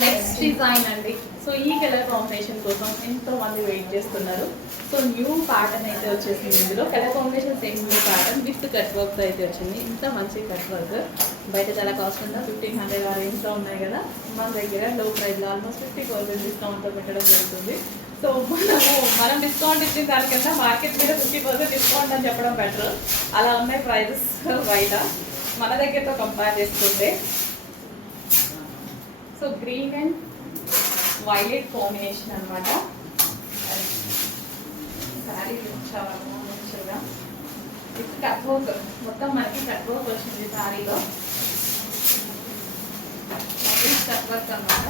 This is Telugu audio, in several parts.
నెక్స్ట్ డిజైన్ అండి. సో ఈ కలర్ కాంబినేషన్ కోసం ఎంతో మంది వెయిట్ చేస్తున్నారు. సో న్యూ ప్యాటర్న్ అయితే వచ్చేసింది. ఇందులో colour combination same new pattern with cut work అయితే వచ్చింది. ఇంత మంచి కట్ వర్క్ బయట చాలా కాస్ట్ ఉందా 1500 ఆ రేంజ్లో ఉన్నాయి కదా, మన దగ్గర లో ప్రైస్లో ఆల్మోస్ట్ 50% డిస్కౌంట్తో పెట్టడం జరుగుతుంది. సో మనం డిస్కౌంట్ ఇచ్చిన దానికన్నా మార్కెట్ మీద 50% డిస్కౌంట్ అని చెప్పడం బెటర్. అలా ఉన్నాయి ప్రైజెస్ బయట మన దగ్గరతో కంపేర్ చేసుకుంటే. So green and violet combination అనమాట. శారీ చాలా మంచిగా విత్ కట్ వర్క్, మొత్తం మనకి కట్ వర్క్ వచ్చింది శారీలో. కట్ వర్క్ అనమాట.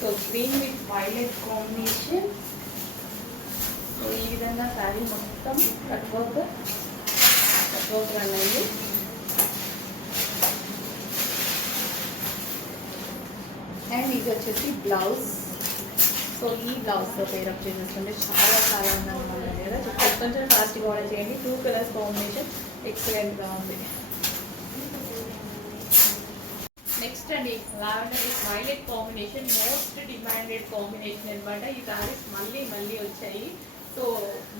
So green with violet combination. So ఈ విధంగా శారీ మొత్తం కట్ వర్క్ రన్ అయింది. అండ్ ఇది వచ్చేసి బ్లౌజ్. సో ఈ బ్లౌజ్తో పేరప్ చేసేస్తుంటే చాలా చాలా ఉన్నాం మన దగ్గర. కొంచెం ఫాస్ట్గా ఆర్డర్ చేయండి. 2 కలర్స్ కాంబినేషన్ ఎక్సలెంట్గా ఉంది. నెక్స్ట్ అండి lavender with violet combination, most demanded combination అనమాట. ఈ సారీస్ మళ్ళీ మళ్ళీ వచ్చాయి. సో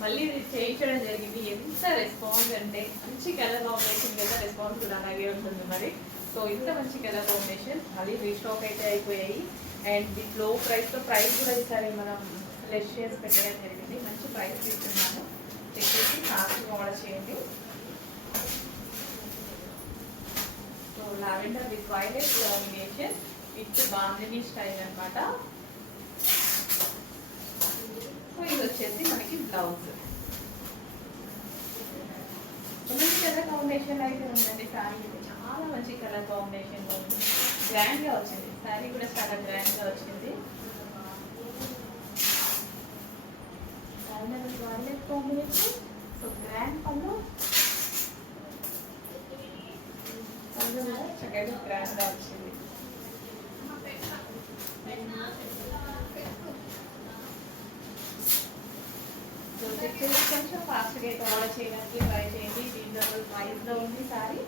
మళ్ళీ చేయించడం జరిగింది. ఎంత రెస్పాన్స్ అంటే మంచి కలర్ కాంబినేషన్ కదా, రెస్పాన్స్ కూడా అలాగే ఉంటుంది మరి. సో ఇంత మంచి కలర్ కాంబినేషన్ మళ్ళీ రీస్టాక్ అయితే అయిపోయాయి. అండ్ విత్ లో ప్రైస్తో ప్రైస్ కూడా ఈసారి మనం లెస్ చేసి పెట్టడం జరిగింది. మంచి ప్రైస్ ఇస్తున్నాను. చెక్ చేసి ఫాస్ట్గా ఆర్డర్ చేయండి. So lavender with violet combination with bandhani style అనమాట. సో ఇది వచ్చేసి మనకి బ్లౌజ్. మంచి కలర్ కాంబినేషన్ అయితే ఉందండి. శారీ చాలా మంచి కలర్ కాంబినేషన్ ఉంది. గ్రాండ్గా వచ్చింది శారీ కూడా, చాలా గ్రాండ్గా వచ్చింది. Violet combination. సో గ్రాండ్ పళ్ళు కూడా చక్కగా గ్రాండ్గా వచ్చింది. సో కొంచెం ఫాస్ట్గా అయితే ఆర్డర్ చేయడానికి ట్రై చేయండి. రీజనబుల్ ప్రైస్లో ఉంది సారీ.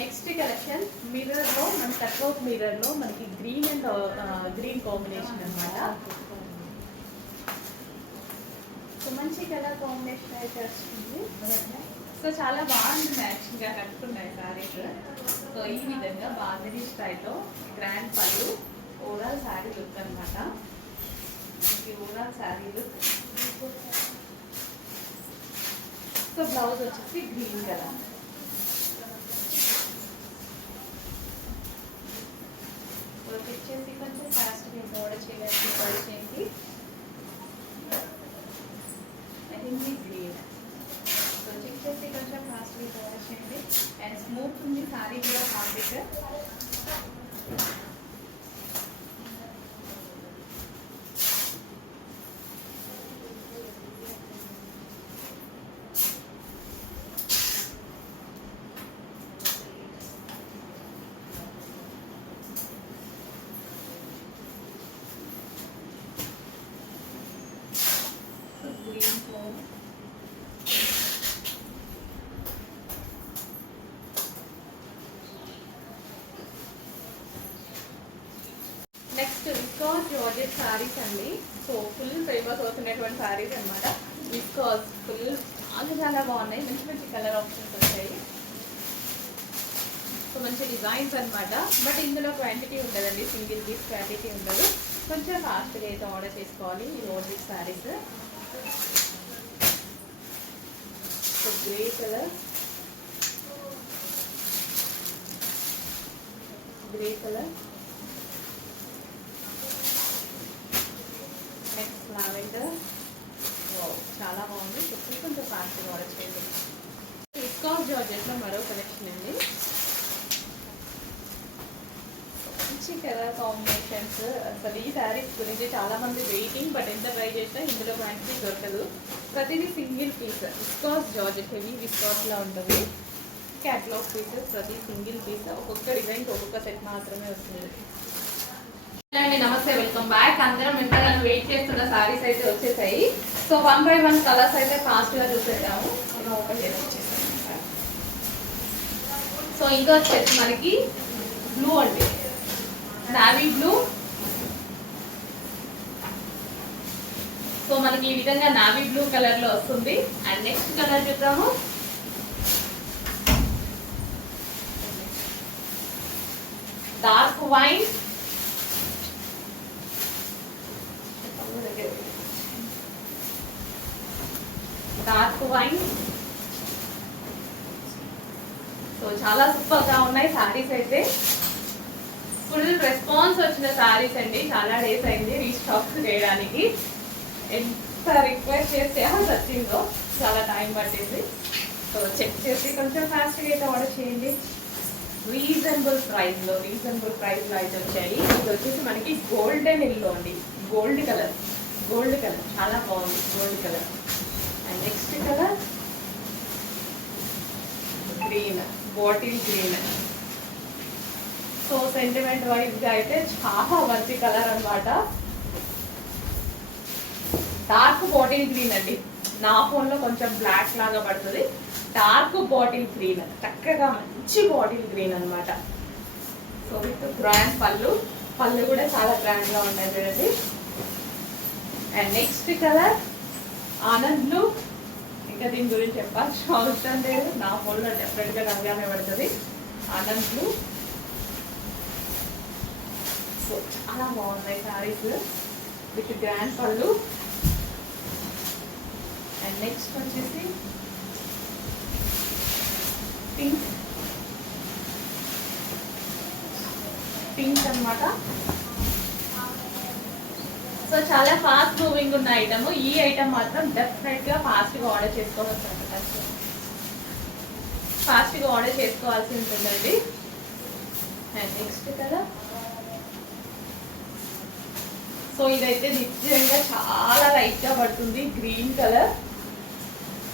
నెక్స్ట్ కలెక్షన్ మిర్రర్లో, మన కట్వర్క్ మిర్రర్లో మనకి గ్రీన్ అండ్ గ్రీన్ కాంబినేషన్ అనమాట. సో మంచి కలర్ కాంబినేషన్ అయితే వస్తుంది. సో చాలా బాగుంది, మ్యాచింగ్గా కట్టుకున్నాయి సారీస్. సో ఈ విధంగా బాందిని స్టైల్లో గ్రాండ్ పళ్ళు, ఓవరాల్ శారీ లుక్ అనమాట. Overall sari look. So blouse వచ్చేసి గ్రీన్ కలర్. వచ్చేసి కొంచెం ఫాస్ట్గా ఆర్డర్ చేయడానికి ట్రై చేయండి. గ్రీన్. సో చెక్ చేసి కొంచెం ఫాస్ట్గా ఆర్డర్ చేయండి. అండ్ స్మూత్ ఉంది సారీ కూడా, fabric. Green floor. Next viscose georgette saris అండి. సో ఫుల్ ఫేమస్ అవుతున్నటువంటి శారీస్ అనమాట. విస్కాస్ ఫుల్ చాలా చాలా బాగున్నాయి. మంచి మంచి కలర్ ఆప్షన్స్ వచ్చాయి. సో మంచి డిజైన్స్ అనమాట. బట్ ఇందులో క్వాంటిటీ ఉండదండి, సింగిల్ పీస్ క్వాంటిటీ ఉండదు. కొంచెం ఫాస్ట్గా అయితే ఆర్డర్ చేసుకోవాలి ఈ రోజు saris. So grey colour, grey colour. Next lavender. చాలా బాగుంది. చెప్పి కొంచెం ఫాస్ట్గా ఆర్డర్ చేయండి. విస్కాస్ జార్జెట్లో మరో కలెక్షన్ అండి. మంచి కలర్ కాంబినేషన్స్. అసలు ఈ శారీస్ గురించి చాలా మంది వెయిటింగ్, బట్ ఎంత ట్రై చేసినా ఇందులో క్వాంటిటీ దొరకదు. ప్రతిదీ single piece. Viscose georgette heavy విస్కాస్లా ఉంటుంది. క్యాటలాగ్ పీసెస్, ప్రతి సింగిల్ పీస్ ఒక్కొక్క డిజైన్ ఒక్కొక్క సెట్ మాత్రమే వస్తుంది. అండి నమస్తే, వెల్కమ్ బ్యాక్. అందరం ఎంతగానో వెయిట్ చేస్తున్న సారీస్ అయితే వచ్చేసాయి. సో 1 by 1 కలర్స్ అయితే ఫాస్ట్గా చూసేద్దాము. ఓపెన్ చేసి వచ్చేసాను. సో ఇంకా వచ్చేసి మనకి బ్లూ అండి, నావీ బ్లూ. సో మనకి ఈ విధంగా నావీ బ్లూ కలర్ లో వస్తుంది. అండ్ నెక్స్ట్ కలర్ చూద్దాము. Dark wine, dark wine. So చాలా సూపర్ గా ఉన్నాయి సారీస్ అయితే. ఫుల్ రెస్పాన్స్ వచ్చిన సారీస్ అండి. చాలా డేస్ అయింది రీస్టాక్ చేయడానికి. ఎంత రిక్వెస్ట్ చేస్తే వచ్చిందో చాలా టైం పట్టింది. సో చెక్ చేసి కొంచెం ఫాస్ట్గా అయితే ఆర్డర్ చేయండి. రీజనబుల్ ప్రైస్లో అయితే వచ్చాయి. ఇది వచ్చేసి మనకి గోల్డెన్ ఎల్లో అండి, గోల్డ్ కలర్ చాలా బాగుంది gold colour. And next colour green, bottle green. So sentiment వైజ్గా అయితే చాలా మంచి కలర్ అనమాట. డార్క్ బాటిల్ గ్రీన్ అండి. నా ఫోన్లో కొంచెం బ్లాక్ లాగా పడుతుంది. డార్క్ బాటిల్ గ్రీన్, చక్కగా మంచి బాటిల్ గ్రీన్ అనమాట. సో విత్ గ్రాండ్ పళ్ళు కూడా చాలా గ్రాండ్గా ఉన్నాయి చూడండి. And next colour Anand blue. ఇంకా దీని గురించి చెప్పాల్సిన అవసరం లేదు, నా ఫోన్లో డెఫినెట్గా రంగానే పడుతుంది ఆనంద్ బ్లూ. సో చాలా బాగున్నాయి సారీస్ విత్ గ్రాండ్ పళ్ళు. అండ్ నెక్స్ట్ వచ్చేసి పింక్ అన్నమాట. సో చాలా ఫాస్ట్ మూవింగ్ ఉన్న ఐటమ్. ఈ ఐటమ్ మాత్రం డెఫినెట్ గా ఫాస్ట్గా ఆర్డర్ చేసుకోవాల్సి ఉంటుందండి. అండ్ నెక్స్ట్ కదా, సో ఇదైతే నిజంగా చాలా లైట్ గా పడుతుంది. గ్రీన్ కలర్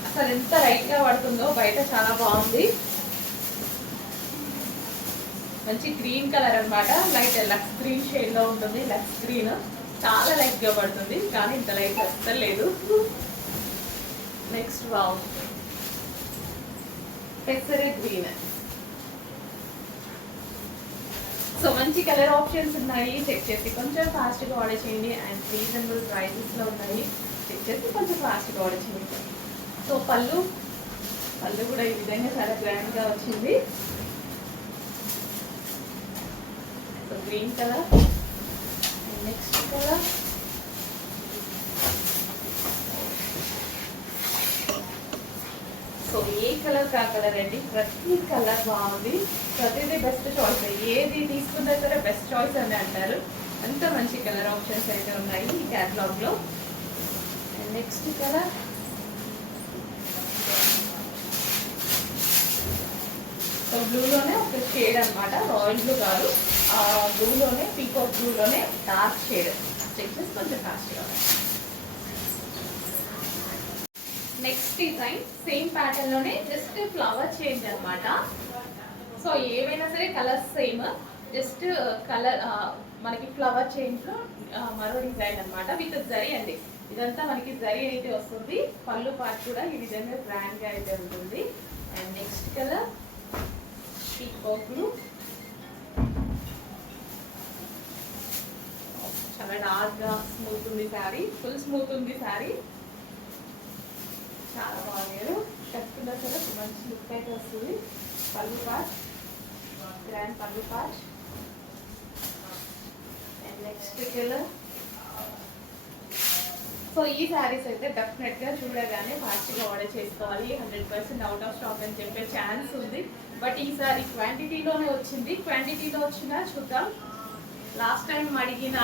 అసలు ఎంత లైట్ గా పడుతుందో, బయట చాలా బాగుంది. మంచి గ్రీన్ కలర్ అనమాట. లైట్ లక్స్ గ్రీన్ షేడ్ లో ఉంటుంది. లక్స్ గ్రీన్ చాలా లైట్ గా పడుతుంది, కానీ ఇంత లైట్ వస్తలేదు. నెక్స్ట్ వావ్, పెసరే గ్రీన్. సో మంచి కలర్ ఆప్షన్స్ ఉన్నాయి. చెక్ చేసి కొంచెం ఫాస్ట్గా ఆర్డర్ చేయండి. అండ్ రీజనబుల్ ప్రైజెస్లో ఉన్నాయి. చెక్ చేసి కొంచెం ఫాస్ట్గా ఆర్డర్ చేయండి. సో పళ్ళు కూడా ఈ విధంగా చాలా గ్రాండ్గా వచ్చింది. So green colour. Next colour so ఏ కలర్ కా కలర్ అండి. ప్రతి కలర్ బాగుంది, ప్రతిదీ బెస్ట్ చాయిస్. ఏది తీసుకున్నా సరే బెస్ట్ చాయిస్ అని అంటారు. అంత మంచి కలర్ ఆప్షన్స్ అయితే ఉన్నాయి ఈ క్యాటలాగ్లో. నెక్స్ట్ కలర్ సో బ్లూలోనే ఒక షేడ్ అనమాట, రాయల్ బ్లూ కాదు, బ్లూలోనే పీకాక్ బ్లూలోనే డార్క్ షేడ్. చెక్ చేసి కొంచెం ఫాస్ట్గా. నెక్స్ట్ డిజైన్ సేమ్ ప్యాటర్న్ లోనే జస్ట్ ఫ్లవర్ చేంజ్ అనమాట. సో ఏవైనా సరే కలర్స్ సేమ్, జస్ట్ కలర్ మనకి ఫ్లవర్ చేంజ్ లో మరో డిజైన్ అనమాట. విత్ జరీ అండి. ఇదంతా మనకి జరీ అయితే వస్తుంది. పళ్ళు పార్ట్ కూడా ఈ విధంగా గ్రాండ్ గా అయితే ఉంటుంది. And next colour peacock blue. చాలా డార్క్ గా స్మూత్ ఉంది శారీ, ఫుల్ స్మూత్ ఉంది శారీ. చాలా బాగున్నారు. కట్టుకున్నా సరే మంచి లుక్ అయితే వస్తుంది. పళ్ళు పార్ట్, గ్రాండ్ పళ్ళు part. And next colour. So ఈ శారీస్ అయితే డెఫినెట్గా చూడగానే ఫాస్ట్గా ఆర్డర్ చేసుకోవాలి. 100% అవుట్ ఆఫ్ స్టాక్ అని చెప్పే ఛాన్స్ ఉంది. బట్ ఈసారి క్వాంటిటీలోనే వచ్చింది. క్వాంటిటీలో వచ్చినా చూద్దాం. లాస్ట్ టైం అడిగిన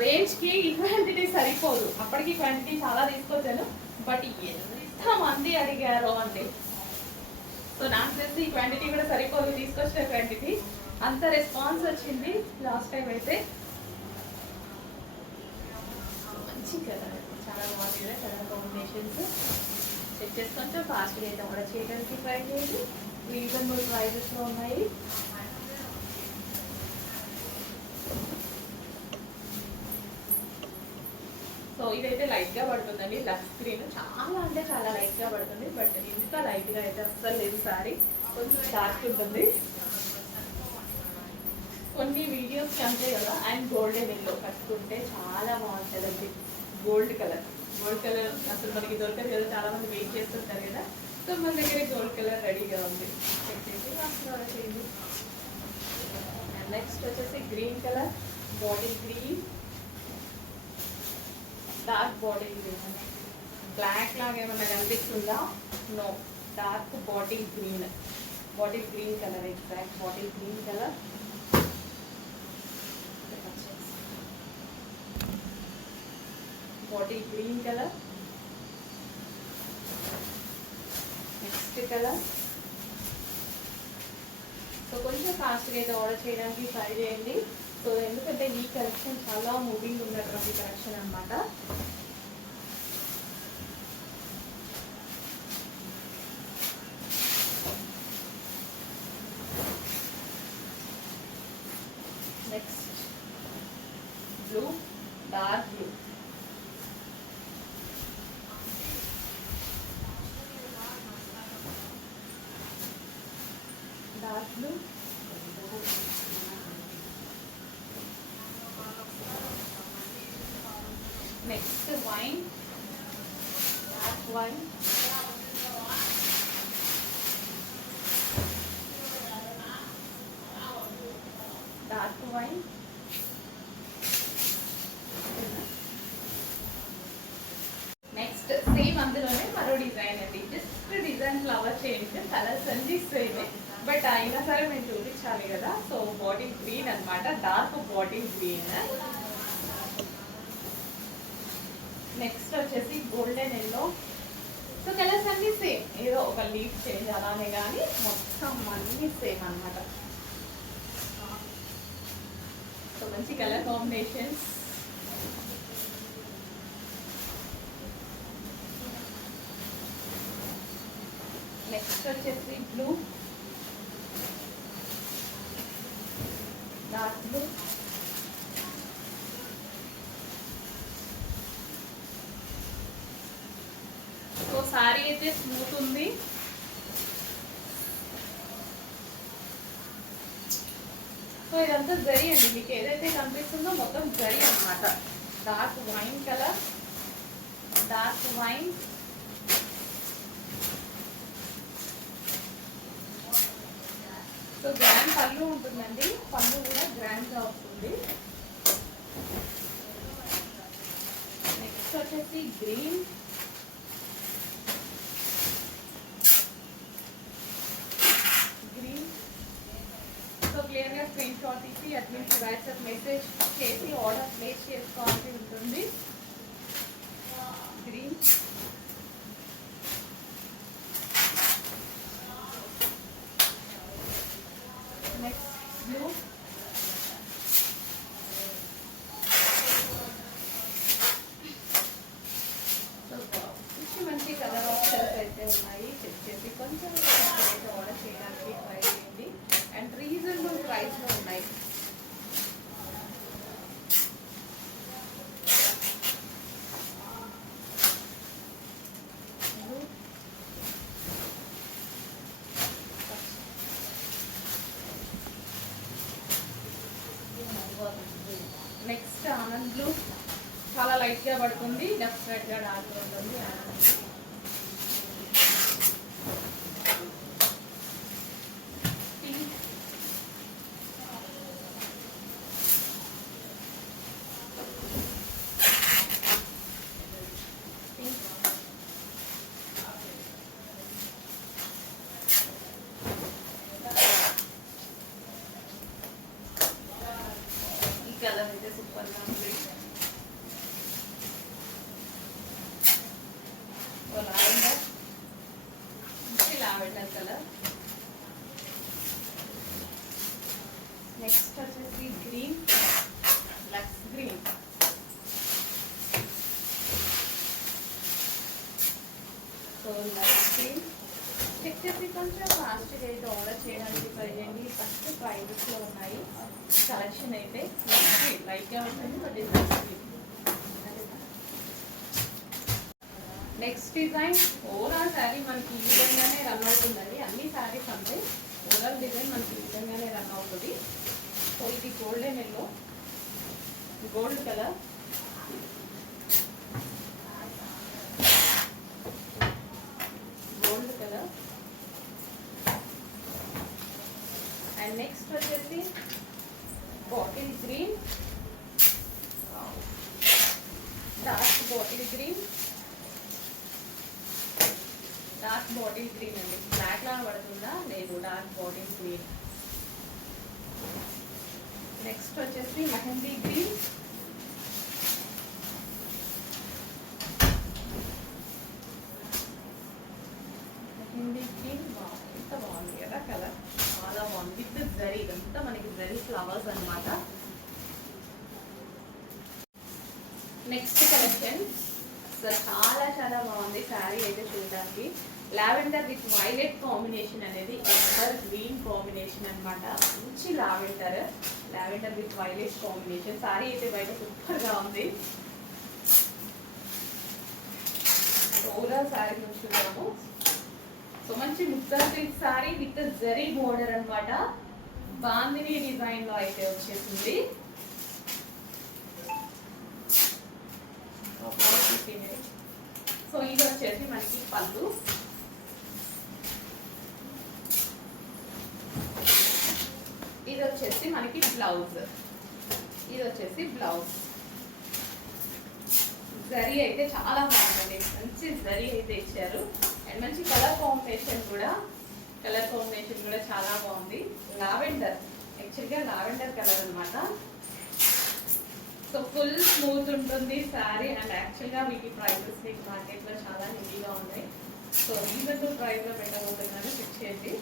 రేంజ్కి ఈ క్వాంటిటీ సరిపోదు. అప్పటికి క్వాంటిటీ చాలా తీసుకొచ్చాను, బట్ ఎంతమంది అడిగారో అండి. సో నాకు తెలిసి ఈ క్వాంటిటీ కూడా సరిపోదు, తీసుకొచ్చిన క్వాంటిటీ. అంత రెస్పాన్స్ వచ్చింది లాస్ట్ టైం అయితే. మంచి కలర్, చాలా బాగుంది కలర్ కాంబినేషన్స్. చెక్ చేసి కొంచెం ఫాస్ట్గా అయితే కూడా చేయడానికి ట్రై చేయండి. రీజనబుల్ ప్రైజెస్లో ఉన్నాయి. సో ఇదైతే లైట్గా పడుతుందండి. లక్స్ గ్రీన్ చాలా అంటే చాలా లైట్గా పడుతుంది. బట్ ఇంత లైట్గా అయితే అస్సలు లేదు. సారీ కొంచెం డార్క్ ఉంటుంది. కొన్ని వీడియోస్ అంతే కదా. అండ్ గోల్డెన్ ఎల్లో కట్టుకుంటే చాలా బాగుంటుందండి. గోల్డ్ కలర్ అసలు మనకి దొరకదు కదా, చాలా మంది వెయిట్ చేస్తుంటారు కదా. సో మన దగ్గర గోల్డ్ కలర్ రెడీగా ఉంది. చెక్ చేసి ఆర్డర్ చేయండి. అండ్ నెక్స్ట్ వచ్చేసి green colour, bottle green, dark bottle green. Black లాగా ఏమన్నా కనిపిస్తుందా? No, dark bottle green colour, exact bottle green colour. Bottle green colour. Next colour. So కొంచెం ఫాస్ట్గా అయితే ఆర్డర్ చేయడానికి ట్రై చేయండి. సో ఎందుకంటే ఈ కలెక్షన్ చాలా మూవింగ్ ఉన్నటువంటి కలెక్షన్ అన్నమాట. Next blue, dark blue. Dark blue. Next wine, dark wine. Dark wine. Next same అందులోనే మరో డిజైన్ అండి. Just design flower change, colours అన్ని సేమ్. బట్ అయినా సరే మేము చూపించాలి కదా. సో బాటిల్ గ్రీన్ అన్నమాట, డార్క్ బాటిల్ గ్రీన్. నెక్స్ట్ వచ్చేసి గోల్డెన్ ఎల్లో. సో కలర్స్ అన్ని సేమ్, ఏదో ఒక లీఫ్ చేంజ్ అలానే, కానీ మొత్తం అన్ని సేమ్ అన్నమాట. సో మంచి కలర్ కాంబినేషన్స్. నెక్స్ట్ వచ్చేసి blue, dark blue. So sorry అయితే స్మూత్ ఉంది. సో ఇదంతా జరీ అండి. మీకు ఏదైతే కనిపిస్తుందో మొత్తం జరీ అన్నమాట. Dark wine colour, dark wine. So grand పళ్ళు ఉంటుందండి. పళ్ళు కూడా గ్రాండ్గా వస్తుంది. నెక్స్ట్ వచ్చేసి గ్రీన్, సో క్లియర్గా స్క్రీన్ షాట్ తీసి అట్నుంచి వాట్సాప్ మెసేజ్ చేసి ఆర్డర్ ప్లేస్ చేసుకోవాల్సి ఉంటుంది. గ్రీన్. Next blue. మంచి కలర్ ఆప్షన్స్ అయితే ఉన్నాయి. చెక్ చేసి కొంచెం ఆర్డర్ చేయడానికి ట్రై చేయండి. అండ్ రీజనబుల్ ప్రైస్లో ఉన్నాయి. నెక్స్ట్ ఆనంద్ బ్లూ, చాలా లైట్గా పడుతుంది. లెఫ్ట్ సైడ్గా డార్క్ ఉంటుంది. కలర్ అయితే సూపర్గా ఉంది. Lavender colour. నెక్స్ట్ వచ్చేసి గ్రీన్, లక్స్ గ్రీన్. సో కొంచెం ఫాస్ట్గా అయితే ఆర్డర్ చేయడానికి ట్రై చేయండి. ఫస్ట్ ప్రైజెస్లో ఉన్నాయి కలెక్షన్ అయితే లైట్గా ఉంటుంది but next design overall sari మనకి ఈ విధంగానే రన్ అవుతుందండి. అన్ని శారీస్ అంతే ఓవరాల్ డిజైన్ మనకి ఈ విధంగానే రన్ అవుతుంది. సో ఇది golden yellow gold colour and next వచ్చేసి bottle green dark bottle green అండి. బ్లాక్ లాగా పడుతుందా లేదు, డార్క్ బాటిల్ గ్రీన్. నెక్స్ట్ వచ్చేసి మెహందీ గ్రీన్ ఎంత బాగుంది కదా కలర్, చాలా బాగుంది. విత్ జరీ, ఇదంతా మనకి జరీ ఫ్లవర్స్ అనమాట. నెక్స్ట్ కలెక్షన్ చాలా చాలా బాగుంది శారీ అయితే చూడడానికి. లావెండర్ విత్ వైలెట్ కాంబినేషన్ అనేది ఎవర్ గ్రీన్ కాంబినేషన్ అనమాట. మంచి lavender with violet combination. Sari అయితే బయట సూపర్గా ఉంది. ఓవరాల్ శారీ చూస్తున్నాము. సో మంచి ముద్దా silk sari with zari border అనమాట. బాందిని డిజైన్ లో అయితే వచ్చేసింది. సో ఇది వచ్చేసి మనకి పళ్ళు, ఇది వచ్చేసి మనకి బ్లౌజ్, జరీ అయితే చాలా బాగుందండి. మంచి జరీ అయితే ఇచ్చారు అండ్ మంచి కలర్ కాంబినేషన్ కూడా చాలా బాగుంది. లావెండర్, యాక్చువల్గా లావెండర్ కలర్ అనమాట. సో ఫుల్ స్మూత్ ఉంటుంది శారీ అండ్ యాక్చువల్గా మీకు ప్రైజెస్ మీకు మార్కెట్లో చాలా హెవీగా ఉన్నాయి. సో రీజనబుల్ ప్రైస్లో పెట్టబోతున్నాను, చెక్ చేయండి.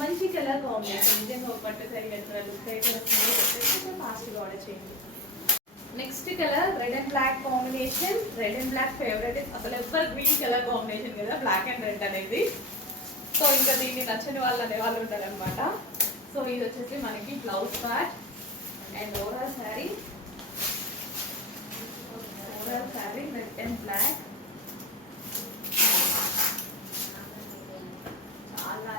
మంచి కలర్ కాంబినేషన్, నిజంగా ఒక పట్టు సారీ కట్టిన లుక్ అయితే వస్తుంది. ఫాస్ట్గా ఆర్డర్ చేయండి. Next colour red and black combination. Red and black favourite, అసలు ఎవరు గ్రీన్ కలర్ కాంబినేషన్ కదా బ్లాక్ అండ్ రెడ్ అనేది. సో ఇంకా దీన్ని నచ్చని వాళ్ళు అనేవాళ్ళు ఉంటారనమాట. సో ఇది వచ్చేసి మనకి blouse part and overall sari red and black. చాలా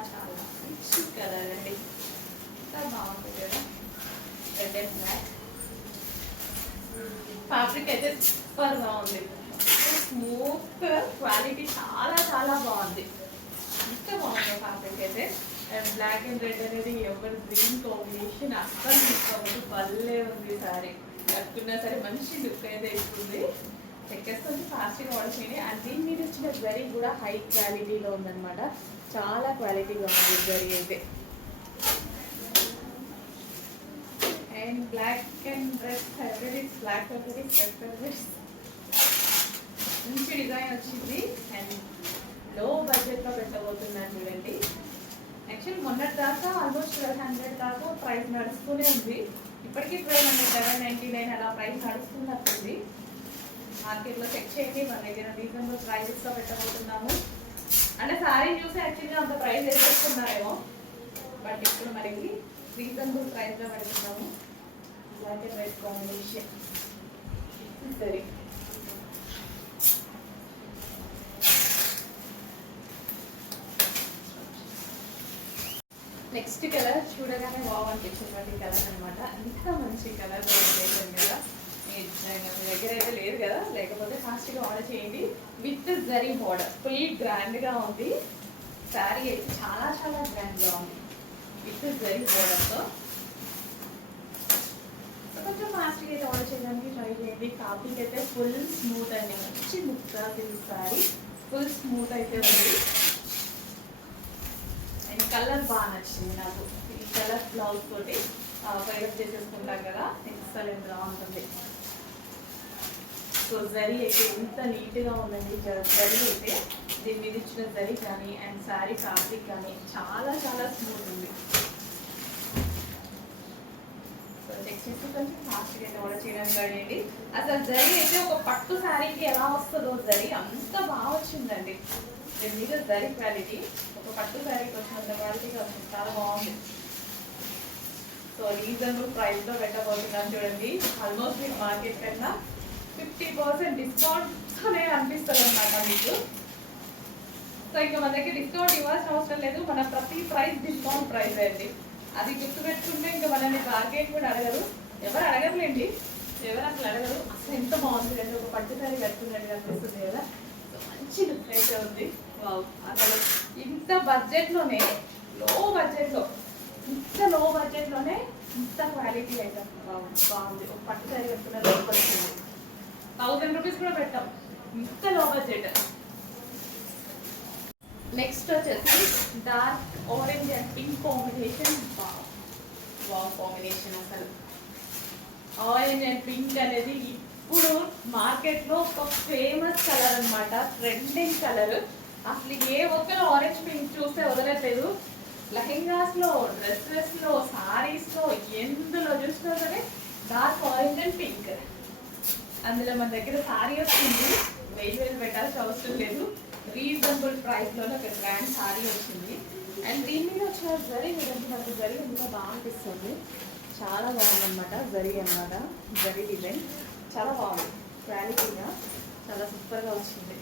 మంచి కలర్ అండి, ఇంకా బాగుంటుంది కదా రెడ్ అండ్ బ్లాక్. ఫ్యాబ్రిక్ అయితే సూపర్ గా ఉంది, స్మూత్ క్వాలిటీ చాలా బాగుంది. ఎంత బాగుంది ఫ్యాబ్రిక్ అయితే. అండ్ బ్లాక్ అండ్ రెడ్ అనేది ఎవరి గ్రీన్ కాంబినేషన్ అస్సలు మిస్ అవ్వదు. భలే ఉంది సారీ, కట్టుకున్నా సరే మంచి లుక్ అయితే ఇస్తుంది. చెక్కేస్తుంది ఫాస్ట్గా ఆర్డర్ చేయండి. అండ్ దీని మీద వచ్చిన జరీ కూడా హై క్వాలిటీలో ఉందన్నమాట, చాలా క్వాలిటీగా ఉంది జరీ అయితే. And black and red favourites, black favourites, red favourites. మంచి డిజైన్ వచ్చింది అండ్ లో బడ్జెట్లో పెట్టబోతున్నాను చూడండి. యాక్చువల్లీ మొన్నటి దాకా ఆల్మోస్ట్ 1200 దాకా ప్రైస్ నడుస్తూనే ఉంది. ఇప్పటికీ 1200, 799 అలా ప్రైస్ నడుస్తున్నట్టుంది. మార్కెట్లో చెక్ చేయండి, మన దగ్గర రీజనబుల్ ప్రైజెస్తో పెట్టబోతున్నాము. అంటే సారీ చూసి యాక్చువల్గా అంత ప్రైస్ వేసేస్తున్నారేమో, బట్ ఇప్పుడు మనకి రీజనబుల్ ప్రైస్లో పెడుతున్నాము. బ్లాక్ అండ్ రెడ్ కాంబినేషన్ సరే. నెక్స్ట్ కలర్ చూడగానే బాగుంటుంది కలర్ అనమాట. ఇంకా మంచి కలర్ కాంబినేషన్ కదా, మీ దగ్గర అయితే లేదు కదా, లేకపోతే ఫాస్ట్గా ఆర్డర్ చేయండి. విత్ జరీ బోర్డర్ ఫుల్ గ్రాండ్గా ఉంది శారీ అయితే, చాలా గ్రాండ్గా ఉంది విత్ జరీ బోర్డర్తో. కొంచెం ఫాస్ట్గా అయితే ఆర్డర్ చేయడానికి ట్రై చేయండి. ఫ్యాబ్రిక్ అయితే ఫుల్ స్మూత్ అండి, మంచి ముక్కా శారీ, ఫుల్ స్మూత్ అయితే ఉంది. అండ్ కలర్ బాగా నచ్చింది నాకు. ఈ కలర్ బ్లౌజ్ తోటి పైరప్ చేసేసుకుంటాం కదా, ఎక్సలెంట్గా ఉంటుంది. సో జరీ అయితే ఎంత నీట్గా ఉందండి. జరీ అయితే దీని మీద ఇచ్చిన జరీ కానీ అండ్ శారీ ఫ్యాబ్రిక్ కానీ చాలా స్మూత్ ఉంది. చెక్ చేసి కొంచెం ఫాస్ట్గా అయితే ఆర్డర్ చేయడానికి పడండి. అసలు జరీ అయితే ఒక పట్టు శారీకి ఎలా వస్తుందో జరీ అంత బాగా వచ్చిందండి. మీద జరీ క్వాలిటీ ఒక పట్టు శారీకి వచ్చినంత క్వాలిటీగా వచ్చింది, చాలా బాగుంది. సో రీజనబుల్ ప్రైస్లో పెట్టబోతున్నాను చూడండి. ఆల్మోస్ట్ మీకు మార్కెట్ కన్నా 50% డిస్కౌంట్తోనే అనిపిస్తుంది అనమాట మీకు. సో ఇంకా మన దగ్గర డిస్కౌంట్ ఇవ్వాల్సిన అవసరం లేదు, మన ప్రతి ప్రైస్ డిస్కౌంట్ ప్రైస్ అండి. అది గుర్తుపెట్టుకుంటే ఇంకా మనల్ని బార్గెన్ కూడా అడగరు, ఎవరు అడగరులేండి, ఎవరు అసలు అడగరు. అసలు ఎంత బాగుంది అంటే ఒక పట్టు సారీ కట్టుకున్నట్టుగా అనిపిస్తుంది కదా. సో మంచి లుక్ అయితే ఉంది. అసలు ఇంత బడ్జెట్లోనే, లో బడ్జెట్లో, ఇంత లో బడ్జెట్లోనే ఇంత క్వాలిటీ అయితే బాగుంది. ఒక పట్టు సారీ కట్టుకున్న లోపలికి 1000 రూపీస్ కూడా పెట్టాం, ఇంత లో బడ్జెట్. నెక్స్ట్ వచ్చేసి dark orange and pink combination. Wow combination. అసలు ఆరెంజ్ అండ్ పింక్ అనేది ఇప్పుడు మార్కెట్లో ఒక ఫేమస్ కలర్ అనమాట, ట్రెండింగ్ కలర్. అసలు ఏ ఒక్కరు ఆరెంజ్ పింక్ చూస్తే వదలట్లేదు. లెహెంగాస్లో, డ్రెస్సెస్లో, సారీస్లో, ఎందులో చూసినా సరే డార్క్ ఆరెంజ్ అండ్ పింక్. అందులో మన దగ్గర సారీ వచ్చింది, 1000 పెట్టాల్సిన అవసరం లేదు, రీజనబుల్ ప్రైస్లోనే ఒక గ్రాండ్ సారీ వచ్చింది. అండ్ దీని మీద వచ్చిన జరీ మీరంటే నాకు జరీ ఎంత బాగా అనిపిస్తుంది, చాలా బాగుందన్నమాట. జరీ అన్నమాట, జరీ డిజైన్ చాలా బాగుంది, క్వాలిటీగా చాలా సూపర్గా వచ్చింది.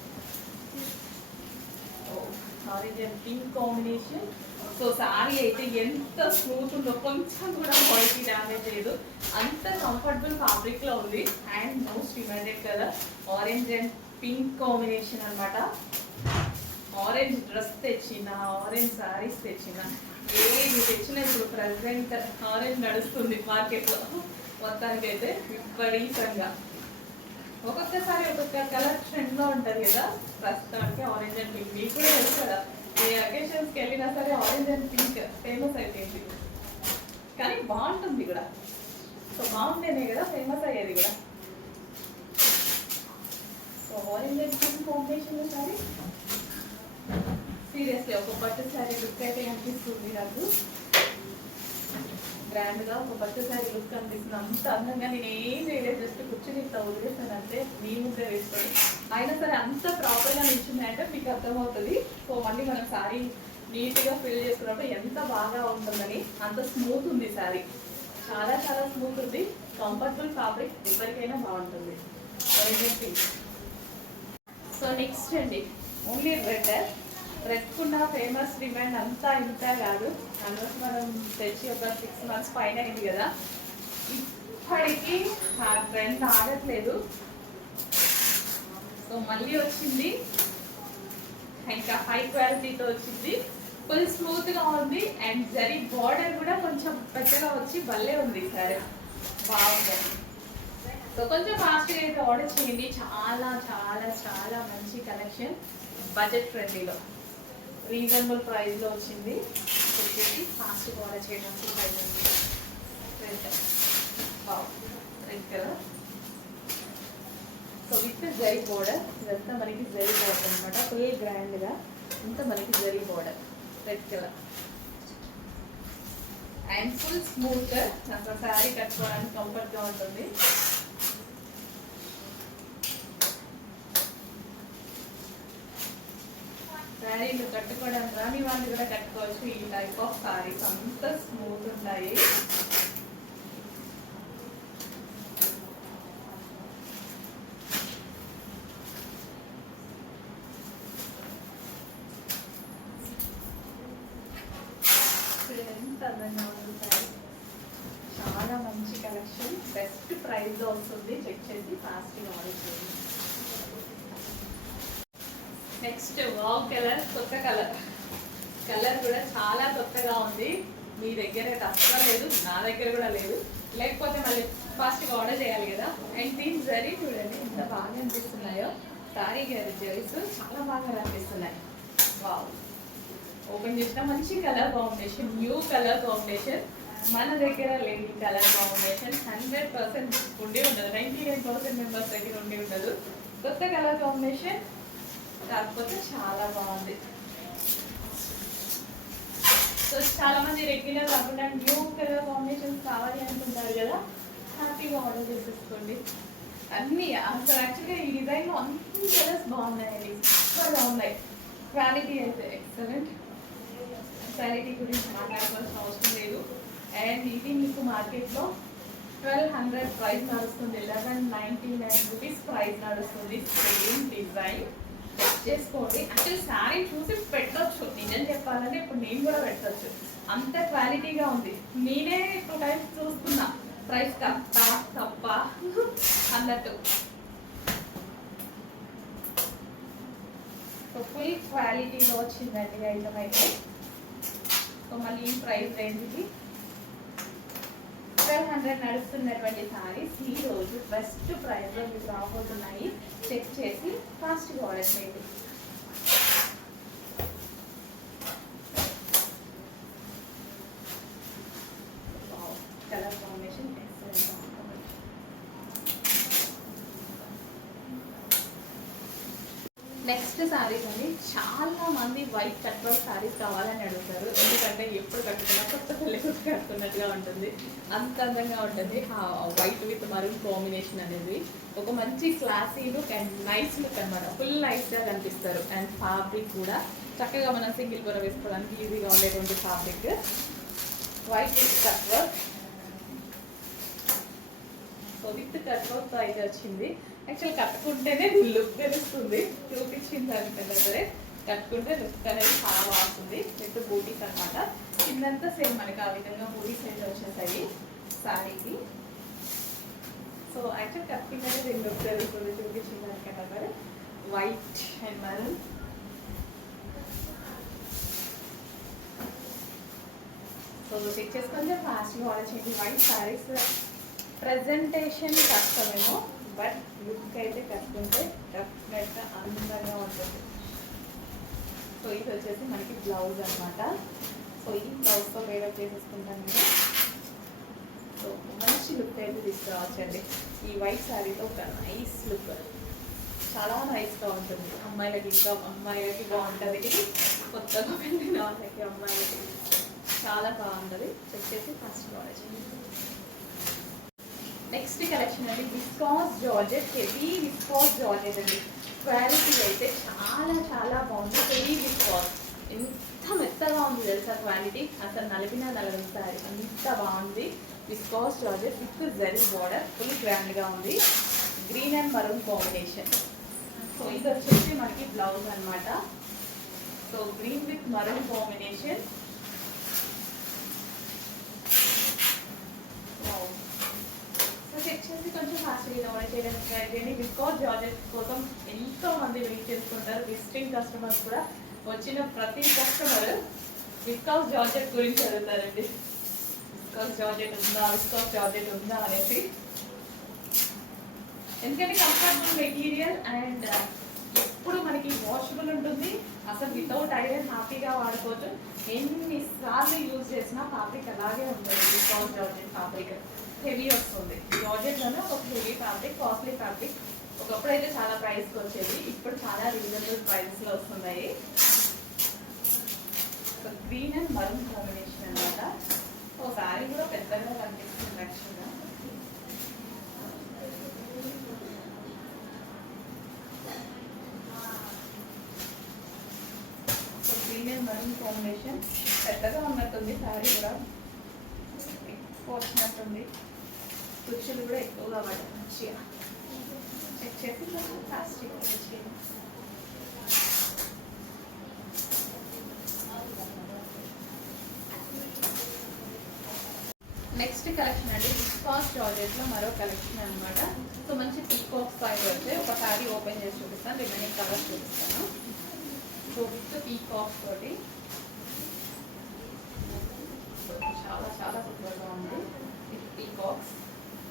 Orange and pink combination. So sorry అయితే ఎంత స్మూత్ ఉందో, కొంచెం కూడా క్వాలిటీ డ్యామేజ్ లేదు, అంత కంఫర్టబుల్ ఫ్యాబ్రిక్లో ఉంది. And most demanded colour orange and pink combination అనమాట. ఆరెంజ్ డ్రెస్ తెచ్చిన, ఆరెంజ్ సారీస్ తెచ్చిన, ఏది తెచ్చినా ఇప్పుడు ప్రజెంట్ ఆరెంజ్ నడుస్తుంది మార్కెట్లో మొత్తానికైతే విపరీతంగా. ఒక్కొక్కసారి ఒక్కొక్క కలర్ ట్రెండ్లో ఉంటుంది కదా. ప్రస్తుతానికి ఆరెంజ్ అండ్ పింక్ మీకు కూడా తెలుసు కదా, ఏ అకేషన్స్కి వెళ్ళినా సరే ఆరెంజ్ అండ్ పింక్ ఫేమస్ అయిపోయింది. కానీ బాగుంటుంది కూడా, సో బాగుంటేనే కదా ఫేమస్ అయ్యేది కూడా. So orange and pink combination sorry seriously ఒక పట్టు శారీ లుక్ అయితే అనిపిస్తుంది నాకు. గ్రాండ్గా ఒక పట్టు శారీ లుక్ అనిపిస్తుంది, అంత అందంగా. నేను ఏం చేయలేదు, జస్ట్ కూర్చొని ఇంత వదిలేస్తాను అంతే, మీ ముందే వేసుకొని. అయినా సరే అంత ప్రాపర్గా నిల్చుందంటే మీకు అర్థమవుతుంది. సో మళ్ళీ మనం శారీ నీట్గా ఫిల్ చేసుకున్నప్పుడు ఎంత బాగా ఉంటుందని. అంత స్మూత్ ఉంది శారీ, చాలా చాలా స్మూత్ ఉంది, కంఫర్టబుల్ ఫ్యాబ్రిక్, ఎవరికైనా బాగుంటుంది. సో నెక్స్ట్ అండి ఓన్లీ రెడ్కున్న ఫేమస్ డిమాండ్ అంతా ఇంత కాదు. అందులో మనం తెచ్చి ఒక 6 months పైన అయింది కదా, ఇప్పటికీ ఆ ట్రెండ్ ఆగట్లేదు. సో మళ్ళీ వచ్చింది, ఇంకా హై క్వాలిటీతో వచ్చింది, ఫుల్ స్మూత్గా ఉంది. అండ్ జరీ బార్డర్ కూడా కొంచెం పెద్దగా వచ్చి భలే ఉంది సరే, బాగుంది. సో కొంచెం ఫాస్ట్గా అయితే ఆర్డర్ చేయండి, చాలా చాలా చాలా మంచి కలెక్షన్, బడ్జెట్ ఫ్రెండ్లీలో రీజనబుల్ ప్రైస్లో వచ్చింది. వచ్చేసి ఫాస్ట్గా ఆర్డర్ చేయడానికి ట్రై చేయండి. Red colour. So with zari border, ఇదంతా మనకి జరీ బోర్డర్ అనమాట, ఫుల్ గ్రాండ్గా ఇంత మనకి zari border, red colour. And full smooth, అసలు శారీ కట్టుకోవడానికి కంఫర్ట్గా ఉంటుంది. శారీలు కట్టుకోవడానికి రాని వాళ్ళు కూడా కట్టుకోవచ్చు. ఈ టైప్ ఆఫ్ శారీస్ అంత స్మూత్ ఉంటాయి. ఎంత అందంగా ఉంది శారీ, చాలా మంచి కలెక్షన్, బెస్ట్ ప్రైస్లో వస్తుంది. చెక్ చేసి ఫాస్ట్గా ఆర్డర్ చేయండి. నెక్స్ట్ వావ్ కలర్, కొత్త కలర్ కూడా చాలా కొత్తగా ఉంది. మీ దగ్గర అయితే అస్సలు లేదు, నా దగ్గర కూడా లేదు, లేకపోతే మళ్ళీ ఫాస్ట్గా ఆర్డర్ చేయాలి కదా. అండ్ దీని జరీ చూడండి ఎంత బాగా అనిపిస్తున్నాయో, సారీ జరీస్ చాలా బాగా అనిపిస్తున్నాయి. వావ్, ఓపెన్ చేసిన మంచి colour combination, new colour combination, మన దగ్గర లేని కలర్ కాంబినేషన్ 100% ఉండి ఉండదు, 99% మెంబర్స్ దగ్గర ఉండి ఉండదు. కొత్త కలర్ కాంబినేషన్, కాకపోతే చాలా బాగుంది. సో చాలా మంది రెగ్యులర్ కాకుండా న్యూ కలర్ కాంబినేషన్స్ కావాలి అనుకుంటారు కదా, హ్యాపీగా ఆర్డర్ చేసేసుకోండి. అన్నీ అసలు యాక్చువల్గా ఈ డిజైన్లో అన్ని కలర్స్ బాగున్నాయండి, సూపర్గా ఉన్నాయి. క్వాలిటీ అయితే ఎక్సలెంట్. క్వాలిటీ గురించి మాట్లాడుకోవాల్సిన అవసరం లేదు. అండ్ ఇది మీకు మార్కెట్లో 1200 ప్రైస్ నడుస్తుంది, 1199 రూపీస్ ప్రైస్ నడుస్తుంది. సేమ్ డిజైన్ చెక్ చేసుకోండి. యాక్చువల్లీ శారీ చూసి పెట్టొచ్చు, నిజం చెప్పాలంటే ఇప్పుడు నేను కూడా పెట్టొచ్చు, అంత క్వాలిటీగా ఉంది. నేనే ఇప్పుడు టైం చూస్తున్నా ప్రైస్ తప్ప అన్నట్టు. సో ఫుల్ క్వాలిటీలో వచ్చిందండి ఐటమ్ అయితే. సో మళ్ళీ ఈ ప్రైస్ రేంజ్కి 1200 నడుస్తున్నటువంటి సారీస్ ఈ రోజు బెస్ట్ ప్రైస్లో మీకు రాబోతున్నాయి. చెక్ చేసి ఫాస్ట్గా ఆర్డర్ చేయండి. Colour combination excellent. Next saris అండి, చాలా మంది వైట్ కట్ వర్క్ శారీస్ కావాలని అడుగుతారు. ఎందుకంటే ఎప్పుడు కట్టుకున్నా కొత్త పెళ్లి కొట్టు కట్టుకున్నట్టుగా ఉంటుంది, అంత అందంగా ఉంటుంది. వైట్ విత్ మరూన్ కాంబినేషన్ అనేది ఒక మంచి classy look and nice look అనమాట. ఫుల్ నైస్గా కనిపిస్తారు. అండ్ ఫ్యాబ్రిక్ కూడా చక్కగా మనం సింగిల్ కూర వేసుకోవడానికి ఈజీగా ఉండేటువంటి fabric. White with cut work, so with cut వర్క్తో అయితే వచ్చింది. యాక్చువల్ కట్టుకుంటేనే లుక్ తెలుస్తుంది, చూపించిన దానికన్నా సరే కట్టుకుంటే లుక్ అనేది చాలా బాగుంటుంది. విత్ బూటీస్ అనమాట. కిందంతా సేమ్ మనకి ఆ విధంగా బూటీస్ అయితే వచ్చేసాయి శారీకి. సో యాక్చువల్ కట్టుకుంటేనే లుక్ తెలుస్తుంది, చూపించిన దానికన్నా సరే. White and maroon. So check చేసుకుంటే ఫాస్ట్గా ఆర్డర్ చేయండి. వైట్ శారీస్ ప్రజెంటేషన్ కష్టమేమో, బట్ లుక్ అయితే కట్టుకుంటే డెఫినెట్గా అందంగా ఉంటుంది. సో ఇది వచ్చేసి మనకి బ్లౌజ్ అనమాట. సో ఈ బ్లౌజ్తో వేరప్ చేసేసుకుంటాను నేను. సో మంచి లుక్ అయితే తీసుకురావచ్చండి ఈ వైట్ శారీతో. ఒక నైస్ లుక్, చాలా నైస్గా ఉంటుంది. అమ్మాయిలకి ఇంకా అమ్మాయిలకి బాగుంటుంది ఇది, కొత్తగా వెళ్ళిన వాళ్ళకి అమ్మాయిలకి చాలా బాగుంటుంది. చెక్ చేసి ఫస్ట్ కాలేజ్. నెక్స్ట్ కలెక్షన్ అండి, viscous georgette. Heavy viscous georgette అండి. క్వాలిటీ అయితే చాలా చాలా బాగుంది. హెవీ విస్కాస్, ఎంత మెత్తగా ఉంది తెలుసా క్వాలిటీ, అసలు నలిపినా నలగలుగుతారు, అంత బాగుంది. Viscose georgette with zari border, full గ్రాండ్గా ఉంది. Green and maroon combination. So ఇది వచ్చేసి మనకి బ్లౌజ్ అనమాట. So green with maroon combination. Check చేసి కొంచెం ఫాస్ట్గా ఆర్డర్ చేయడానికి ట్రై చేయండి. విస్కాస్ జార్జెట్ కోసం ఎంతో మంది వెయిట్ చేసుకుంటారు. విజిటింగ్ కస్టమర్స్ కూడా వచ్చిన ప్రతి కస్టమర్ విస్కాస్ జార్జెట్ గురించి అడుగుతారండి. విస్కాస్ జార్జెట్ ఉందా, విస్కాస్ జార్జెట్ ఉందా అనేసి. ఎందుకంటే కంఫర్టబుల్ మెటీరియల్ అండ్ ఎప్పుడు మనకి వాషబుల్ ఉంటుంది. అసలు వితౌట్ ఐరన్ హ్యాపీగా వాడుకోవచ్చు. ఎన్నిసార్లు యూజ్ చేసినా ఫ్యాబ్రిక్ అలాగే ఉంటుంది. విస్కాస్ జార్జెట్ ఫ్యాబ్రిక్ హెవీ వస్తుంది. జార్జెట్లోనే ఒక హెవీ ఫ్యాబ్రిక్, కాస్ట్లీ ఫ్యాబ్రిక్. ఒకప్పుడు అయితే చాలా ప్రైస్కి వచ్చేది, ఇప్పుడు చాలా రీజనబుల్ ప్రైస్లో వస్తున్నాయి. So green and maroon combination అనమాట. ఓ శారీ కూడా పెద్దగా కనిపిస్తుంది యాక్చువల్గా. So green and maroon combination పెద్దగా ఉన్నట్టుంది శారీ కూడా, ఎక్కువ వచ్చినట్టుంది. కుర్చీలు కూడా ఎక్కువగా పడ్డాయి. మంచిగా చెక్ చేసి ప్లాస్టిక్ చేయండి. నెక్స్ట్ కలెక్షన్ అండి, విస్కాస్ జార్జెట్లో మరో కలెక్షన్ అనమాట. సో మంచి పీకాక్ ఫైబర్ వచ్చే ఒక శారీ ఓపెన్ చేసి చూపిస్తాను, రిమైనింగ్ కలర్స్ చూపిస్తాను. సో విత్ పీకాక్ తోటి చాలా చాలా సూపర్గా ఉంది. With peacocks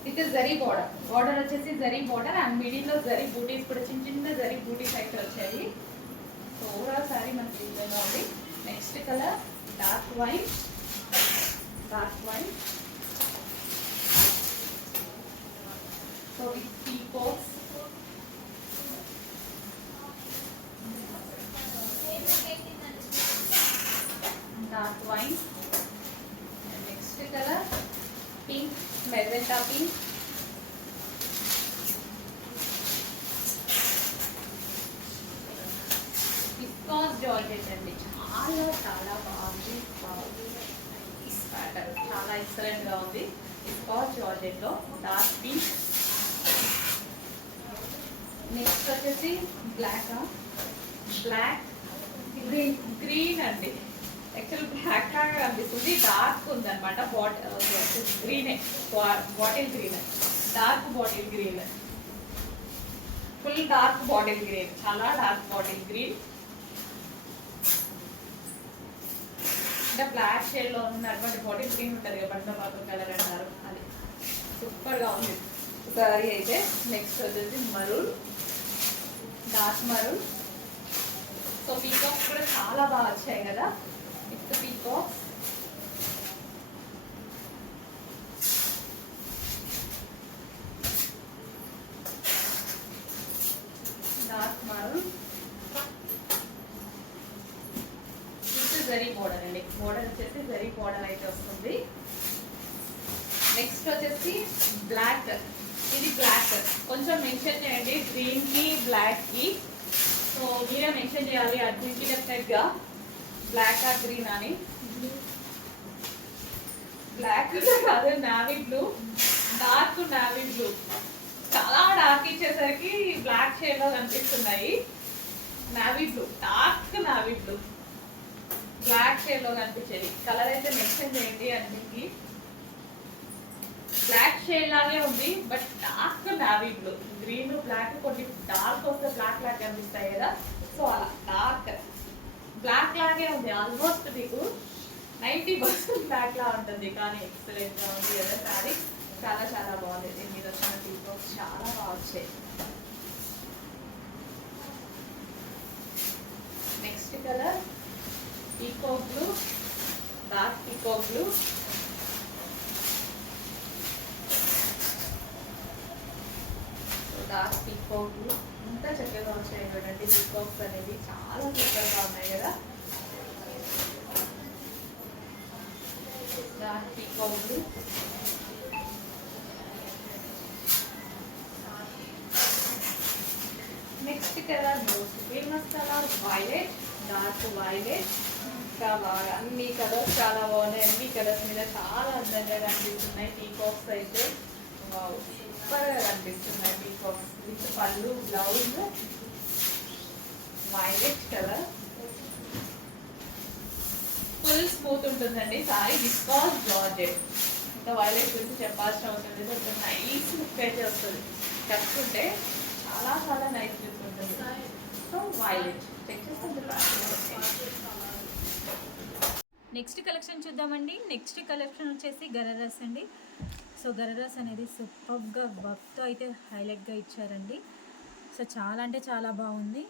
with zari border. Border వచ్చేసి జరీ బార్డర్ అండ్ మిడిల్లో జరీ బూటీస్ కూడా చిన్న చిన్న జరీ బూటీస్ అయితే వచ్చాయి. సో ఓవరాల్ శారీ మనకి విధంగా ఉంది. Next colour dark wine. So with peacocks. Dark wine magenta pink, viscose georgette అండి, చాలా చాలా బాగుంది. ప్యాటర్న్ చాలా ఎక్సలెంట్ గా ఉంది. విస్కాస్ జార్జెట్ లో డార్క్ పింక్. నెక్స్ట్ వచ్చేసి బ్లాక్ గ్రీన్ అండి. యాక్చువల్ బ్లాక్ లాగా కనిపిస్తుంది, డార్క్ ఉంది అనమాట. గ్రీనే, bottle green, dark bottle green, full dark bottle green, చాలా డార్క్ బాటిల్ గ్రీన్. అంటే బ్లాక్ షేడ్ లో ఉన్నటువంటి బాటిల్ గ్రీన్ ఉంటుంది కదా, బండపాత్ర కలర్ అంటారు, అది సూపర్ గా ఉంది సారీ అయితే. నెక్స్ట్ వచ్చేసి maroon, dark maroon. So peacocks కూడా చాలా బాగా వచ్చాయి కదా, with peacocks. Dark maroon, zari border అండి, బోర్డర్ వచ్చేసి జరీ బోర్డర్ అయితే వస్తుంది. నెక్స్ట్ వచ్చేసి బ్లాక్, ఇది బ్లాక్ కొంచెం మెన్షన్ చేయండి గ్రీన్ కి బ్లాక్ కి. సో మీరే మెన్షన్ చేయాలి అడ్మిన్కి డెఫినెట్ గా బ్లాక్ ఆర్ గ్రీన్ అని. బ్లాక్ కాదు, navy blue, dark navy blue, చాలా డార్క్ ఇచ్చేసరికి బ్లాక్ షేడ్ లో కనిపిస్తున్నాయి. Navy blue, dark navy blue, black shade లో కనిపించేది కలర్ అయితే మెన్షన్ చేయండి అన్నింటికి. బ్లాక్ షేడ్ లాగే ఉంది, but dark navy blue. Green black కొన్ని డార్క్ వస్తే బ్లాక్ లాగా కనిపిస్తాయి కదా, సో అలా డార్క్ బ్లాక్ లాగే ఉంది. ఆల్మోస్ట్ మీకు 90% బ్లాక్ లా ఉంటుంది, కానీ ఎక్సలెంట్ గా ఉంది కదా శారీ. చాలా చాలా బాగుంది. దీని మీద వచ్చిన పీకాక్స్ చాలా బాగా వచ్చాయి. Next colour peacock blue, dark peacock blue. Dark peacock blue ఎంత చక్కగా వచ్చాయి చూడండి. పీకాక్స్ అనేది చాలా చక్కగా ఉన్నాయి కదా. Dark peacock blue. Next colour most famous colour violet, dark violet. ఇంకా బాగా అన్ని కలర్స్ చాలా బాగున్నాయి. అన్ని కలర్స్ మీద చాలా అందంగా కనిపిస్తున్నాయి. పీకాక్స్ అయితే సూపర్ గా కనిపిస్తున్నాయి. పీకాక్స్ విత్ పళ్ళు, blouse, violet colour. Full smooth ఉంటుందండి సారీ. విస్కాస్ జార్జెట్, ఇంకా వైలెట్ గురించి చెప్పాల్సిన అవసరం లేదు. ఒక నైస్ లుక్ అయితే వస్తుంది, కట్టుకుంటే చాలా చాలా నైస్ లుక్ ఉంటుంది. సో వైలెట్ చెక్ చేసుకుంటే నెక్స్ట్ కలెక్షన్ చూద్దామండి. నెక్స్ట్ కలెక్షన్ వచ్చేసి గరరస్ అండి. సో గరరస్ అనేది సూపర్గా వర్క్తో అయితే హైలైట్గా ఇచ్చారండి. సో చాలా అంటే చాలా బాగుంది.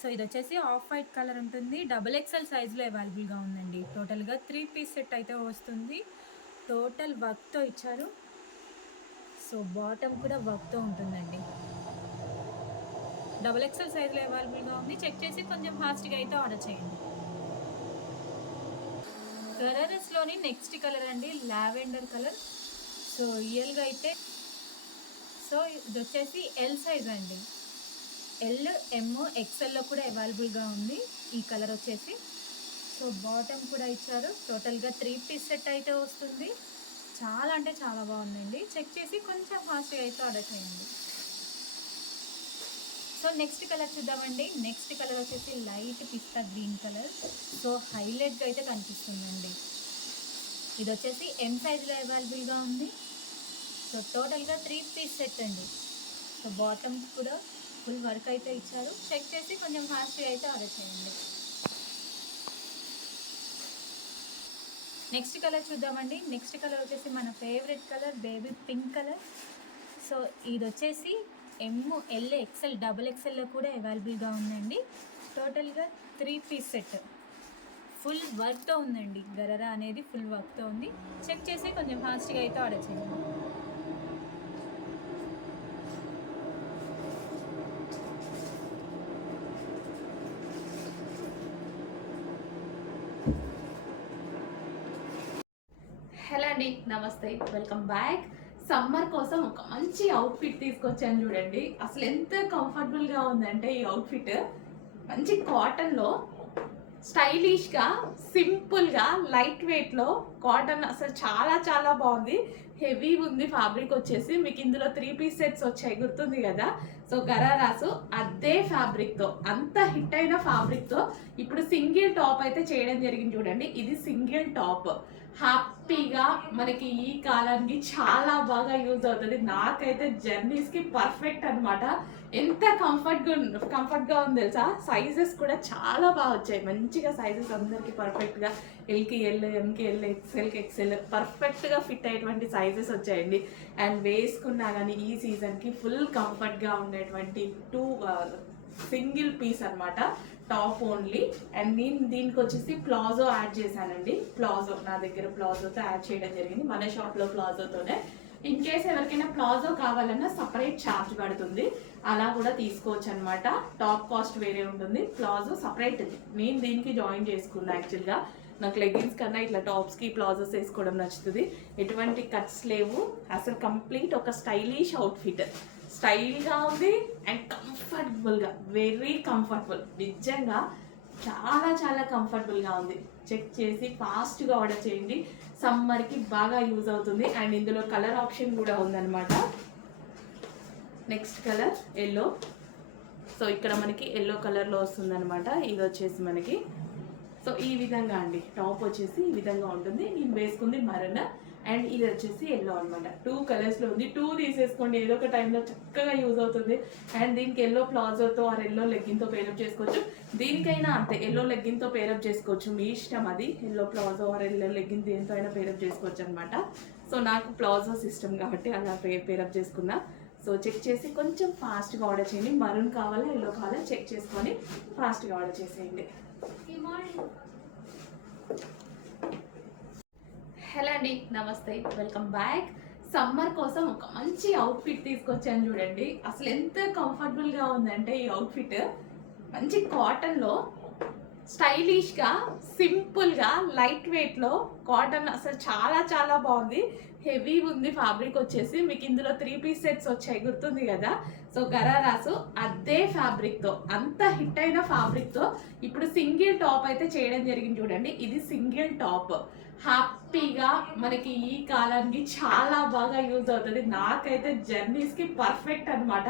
సో ఇది వచ్చేసి ఆఫ్ వైట్ కలర్ ఉంటుంది. XXL సైజులో అవైలబుల్గా ఉందండి. టోటల్గా 3 పీస్ సెట్ అయితే వస్తుంది. టోటల్ వర్క్తో ఇచ్చారు. సో బాటమ్ కూడా వర్క్తో ఉంటుందండి. XXL సైజులో అవైలబుల్గా ఉంది. చెక్ చేసి కొంచెం ఫాస్ట్గా అయితే ఆర్డర్ చేయండి. గరరస్లోని నెక్స్ట్ కలర్ అండి లావెండర్ కలర్. సో రియల్గా అయితే సో ఇది వచ్చేసి ఎల్ సైజ్ అండి. ఎల్, ఎమ్, XLలో కూడా అవైలబుల్గా ఉంది ఈ కలర్ వచ్చేసి. సో బాటమ్ కూడా ఇచ్చారు. టోటల్గా 3 పీస్ సెట్ అయితే వస్తుంది. చాలా అంటే చాలా బాగుందండి. చెక్ చేసి కొంచెం ఫాస్ట్గా అయితే ఆర్డర్ చేయండి. సో నెక్స్ట్ కలర్ చూద్దామండి. నెక్స్ట్ కలర్ వచ్చేసి లైట్ పిస్తా గ్రీన్ కలర్. సో హైలైట్గా అయితే కనిపిస్తుందండి. ఇది వచ్చేసి ఎం సైజులో అవైలబుల్గా ఉంది. సో టోటల్గా 3 పీస్ సెట్ అండి. సో బాటమ్ కూడా ఫుల్ వర్క్ అయితే ఇచ్చారు. చెక్ చేసి కొంచెం ఫాస్ట్గా అయితే ఆర్డర్ చేయండి. నెక్స్ట్ కలర్ చూద్దామండి. నెక్స్ట్ కలర్ వచ్చేసి మన favourite colour baby pink colour. So ఇది వచ్చేసి ఎమ్, ఎల్, XL, XXLలో కూడా అవైలబుల్గా ఉందండి. టోటల్గా 3 పీస్ సెట్ ఫుల్ వర్క్తో ఉందండి. గరరా అనేది ఫుల్ వర్క్తో ఉంది. చెక్ చేసి కొంచెం ఫాస్ట్గా అయితే ఆర్డర్ చేయండి. హలో అండి, నమస్తే, వెల్కమ్ బ్యాక్. సమ్మర్ కోసం ఒక మంచి అవుట్ఫిట్ తీసుకొచ్చాను చూడండి. అసలు ఎంత కంఫర్టబుల్గా ఉందంటే ఈ అవుట్ఫిట్ మంచి కాటన్లో స్టైలిష్గా సింపుల్గా లైట్ వెయిట్లో కాటన్ అసలు చాలా చాలా బాగుంది. హెవీ ఉంది ఫ్యాబ్రిక్ వచ్చేసి. మీకు ఇందులో 3 పీస్ సెట్స్ వచ్చాయి గుర్తుంది కదా. సో గరారాసు అదే ఫ్యాబ్రిక్తో అంత హిట్ అయిన ఫ్యాబ్రిక్తో ఇప్పుడు సింగిల్ టాప్ అయితే చేయడం జరిగింది చూడండి. ఇది సింగిల్ టాప్ హ్యాపీగా మనకి ఈ కాలానికి చాలా బాగా యూజ్ అవుతుంది. నాకైతే జర్నీస్కి పర్ఫెక్ట్ అనమాట. ఎంత కంఫర్ట్గా ఉంది తెలుసా. సైజెస్ కూడా చాలా బాగా వచ్చాయి. మంచిగా సైజెస్ అందరికీ పర్ఫెక్ట్గా ఎల్కి ఎల్, ఎంకి ఎల్, ఎక్స్ఎల్కి ఎక్స్ఎల్ పర్ఫెక్ట్గా ఫిట్ అయ్యేటువంటి సైజెస్ వచ్చాయండి. అండ్ వేసుకున్నా కానీ ఈ సీజన్కి ఫుల్ కంఫర్ట్గా ఉండేటువంటి సింగిల్ పీస్ అనమాట. Top only. అండ్ నేను దీనికి వచ్చేసి ప్లాజో యాడ్ చేశానండి. ప్లాజో నా దగ్గర ప్లాజోతో యాడ్ చేయడం జరిగింది. మన షాప్లో ప్లాజోతోనే. ఇన్ కేస్ ఎవరికైనా ప్లాజో కావాలన్నా సపరేట్ ఛార్జ్ పడుతుంది. అలా కూడా తీసుకోవచ్చు అనమాట. టాప్ కాస్ట్ వేరే ఉంటుంది, ప్లాజో సపరేట్. నేను దీనికి జాయిన్ చేసుకున్నా. యాక్చువల్గా నాకు లెగ్గిన్స్ కన్నా ఇట్లా టాప్స్కి ప్లాజోస్ వేసుకోవడం నచ్చుతుంది. ఎటువంటి కట్స్ లేవు. అసలు కంప్లీట్ ఒక స్టైలిష్ అవుట్ఫిట్. స్టైల్గా ఉంది అండ్ కంఫర్టబుల్గా, వెరీ కంఫర్టబుల్. నిజంగా చాలా చాలా కంఫర్టబుల్గా ఉంది. చెక్ చేసి ఫాస్ట్గా ఆర్డర్ చేయండి. సమ్మర్కి బాగా యూజ్ అవుతుంది. అండ్ ఇందులో కలర్ ఆప్షన్ కూడా ఉందన్నమాట. Next colour yellow. సో ఇక్కడ మనకి ఎల్లో కలర్లో వస్తుందన్నమాట. ఇది వచ్చేసి మనకి సో ఈ విధంగా అండి. టాప్ వచ్చేసి ఈ విధంగా ఉంటుంది. నేను వేసుకుంది మరన్ అండ్ ఇది వచ్చేసి ఎల్లో అనమాట. 2 కలర్స్లో ఉంది. 2 తీసేసుకోండి, ఏదో ఒక టైంలో చక్కగా యూజ్ అవుతుంది. అండ్ దీనికి ఎల్లో ప్లాజోతో ఆర్ ఎల్లో లెగ్గిన్తో పేరప్ చేసుకోవచ్చు. దీనికైనా అంతే, ఎల్లో లెగ్గిన్తో పేరప్ చేసుకోవచ్చు, మీ ఇష్టం అది. Yellow palazzo or yellow legging దేంతో అయినా పేరప్ చేసుకోవచ్చు అనమాట. సో నాకు ప్లాజో సిస్టమ్ కాబట్టి అలా పేరప్ చేసుకున్నా. సో చెక్ చేసి కొంచెం ఫాస్ట్గా ఆర్డర్ చేయండి. మరూన్ కావాలా ఎల్లో కావాలా చెక్ చేసుకొని ఫాస్ట్గా ఆర్డర్ చేసేయండి. హలో అండి, నమస్తే, వెల్కమ్ బ్యాక్. సమ్మర్ కోసం ఒక మంచి అవుట్ఫిట్ తీసుకొచ్చాను చూడండి. అసలు ఎంత కంఫర్టబుల్గా ఉందంటే ఈ అవుట్ఫిట్ మంచి కాటన్లో స్టైలిష్గా సింపుల్గా లైట్ వెయిట్లో కాటన్ అసలు చాలా చాలా బాగుంది. హెవీ ఉంది ఫ్యాబ్రిక్ వచ్చేసి. మీకు ఇందులో 3 పీస్ సెట్స్ వచ్చాయి గుర్తుంది కదా. సో గరారాసు అదే ఫ్యాబ్రిక్తో అంత హిట్ అయిన ఫ్యాబ్రిక్తో ఇప్పుడు సింగిల్ టాప్ అయితే చేయడం జరిగింది చూడండి. ఇది సింగిల్ టాప్ హ్యాపీగా మనకి ఈ కాలానికి చాలా బాగా యూజ్ అవుతుంది. నాకైతే జర్నీస్కి పర్ఫెక్ట్ అనమాట.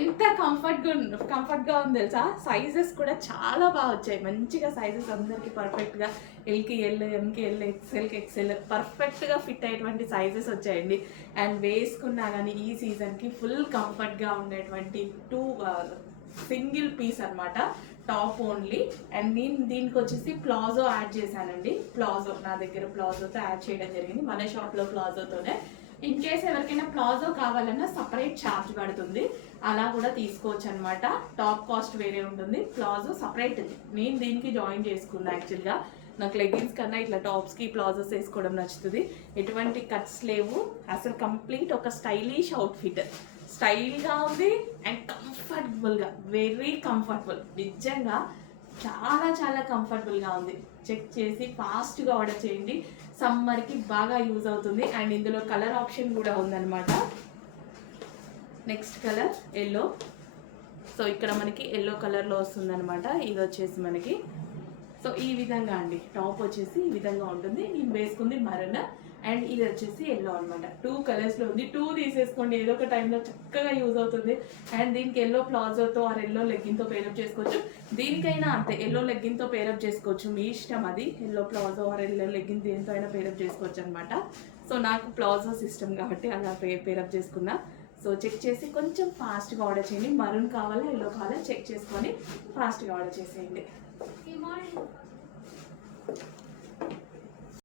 ఎంత కంఫర్ట్గా ఉంది తెలుసా. సైజెస్ కూడా చాలా బాగా వచ్చాయి. మంచిగా సైజెస్ అందరికీ పర్ఫెక్ట్గా ఎల్కి ఎల్, ఎంకి ఎల్, ఎక్స్ఎల్కి ఎక్స్ఎల్ పర్ఫెక్ట్గా ఫిట్ అయ్యేటువంటి సైజెస్ వచ్చాయండి. అండ్ వేసుకున్నా కానీ ఈ సీజన్కి ఫుల్ కంఫర్ట్గా ఉండేటువంటి సింగిల్ పీస్ అనమాట. Top only. అండ్ నేను దీనికి వచ్చేసి ప్లాజో యాడ్ చేశానండి. ప్లాజో నా దగ్గర ప్లాజోతో యాడ్ చేయడం జరిగింది. మన షాప్లో ప్లాజోతోనే. ఇన్ కేస్ ఎవరికైనా ప్లాజో కావాలన్నా సపరేట్ ఛార్జ్ పడుతుంది. అలా కూడా తీసుకోవచ్చు అనమాట. టాప్ కాస్ట్ వేరే ఉంటుంది, ప్లాజో సపరేట్. నేను దీనికి జాయిన్ చేసుకున్నా. యాక్చువల్గా నాకు లెగ్గిన్స్ కన్నా ఇట్లా టాప్స్కి ప్లాజోస్ వేసుకోవడం నచ్చుతుంది. ఎటువంటి కట్స్ లేవు. అసలు కంప్లీట్ ఒక స్టైలిష్ అవుట్ఫిట్. స్టైల్గా ఉంది అండ్ కంఫర్టబుల్గా, వెరీ కంఫర్టబుల్. నిజంగా చాలా చాలా కంఫర్టబుల్గా ఉంది. చెక్ చేసి ఫాస్ట్గా ఆర్డర్ చేయండి. సమ్మర్కి బాగా యూజ్ అవుతుంది. అండ్ ఇందులో కలర్ ఆప్షన్ కూడా ఉందన్నమాట. Next colour yellow. సో ఇక్కడ మనకి ఎల్లో కలర్లో వస్తుందన్నమాట. ఇది వచ్చేసి మనకి సో ఈ విధంగా అండి. టాప్ వచ్చేసి ఈ విధంగా ఉంటుంది. నేను వేసుకుంది మరన్ అండ్ ఇది వచ్చేసి ఎల్లో అనమాట. 2 కలర్స్లో ఉంది. 2 తీసేసుకోండి, ఏదో ఒక టైంలో చక్కగా యూజ్ అవుతుంది. అండ్ దీనికి ఎల్లో ప్లాజోతో ఆర్ ఎల్లో లెగ్గిన్తో పేరప్ చేసుకోవచ్చు. దీనికైనా అంతే, ఎల్లో లెగ్గిన్తో పేరప్ చేసుకోవచ్చు, మీ ఇష్టం అది. Yellow palazzo or yellow legging దేంతో అయినా పేరప్ చేసుకోవచ్చు అనమాట. సో నాకు ప్లాజో సిస్టమ్ కాబట్టి అలా పేరప్ చేసుకున్నా. సో చెక్ చేసి కొంచెం ఫాస్ట్గా ఆర్డర్ చేయండి. మరూన్ కావాలా ఎల్లో కావాలా చెక్ చేసుకొని ఫాస్ట్గా ఆర్డర్ చేసేయండి.